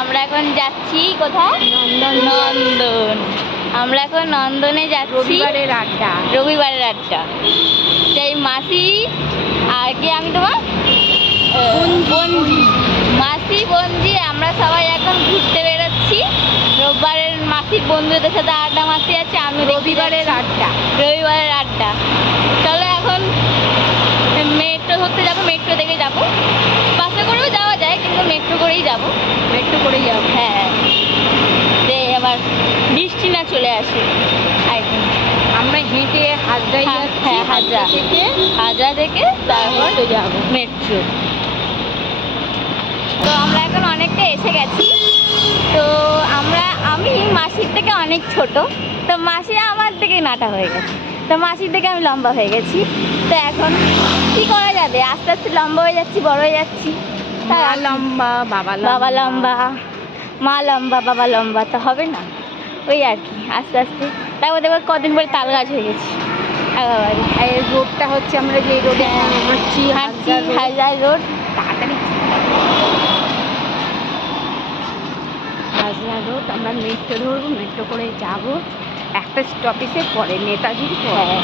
আমরা এখন যাচ্ছি কোথায়? নন্দন। আমরা এখন নন্দনে যাচ্ছি। রবিবারের আড্ডা। রবিবারের আড্ডা। সেই মাসি আগে আমি তোমার বঞ্জি, মাসি বঞ্জি আমরা সবাই এখন ঘুরতে বেরোচ্ছি। রোববারের মাসির বন্ধুদের সাথে আড্ডা মারতে যাচ্ছি। আমি রবিবারের আড্ডা। রবিবারের আড্ডা। চলো এখন মেট্রো ধরতে যাবো, মেট্রো থেকে যাবো। বাসে করেও যাওয়া যায় কিন্তু মেট্রো করেই যাবো। মেট্রো করেই যাবো। হ্যাঁ, যে আবার বৃষ্টি না চলে আসে। আমরা হেঁটে হাজরায় যাচ্ছি। হ্যাঁ, হাজরা থেকে তারপর যাবো মেট্রো। তো আমরা এখন অনেকটা এসে গেছি। তো আমি মাসির থেকে অনেক ছোট, তো মাসি আমার থেকে নাটা হয়ে গেছে, তো মাসির থেকে আমি লম্বা হয়ে গেছি। তো এখন কি করা যাবে, আস্তে আস্তে লম্বা হয়ে যাচ্ছি, বড় হয়ে যাচ্ছি। মা লম্বা, বাবা লম্বা, মা লম্বা, বাবা লম্বা, তো হবে না? ওই আর কি, আস্তে আস্তে। তারপর দেখবো কদিন পরে তাল গাছ হয়ে গেছি একেবারে। এই রোডটা হচ্ছে আমরা যে রোডে হাঁটছি, হাজার রোড। তাড়াতাড়ি হাজরা রোড। আমরা মেট্রো ধরবো, মেট্রো করে যাবো একটা স্টপেজের পরে, নেতাজির পরে।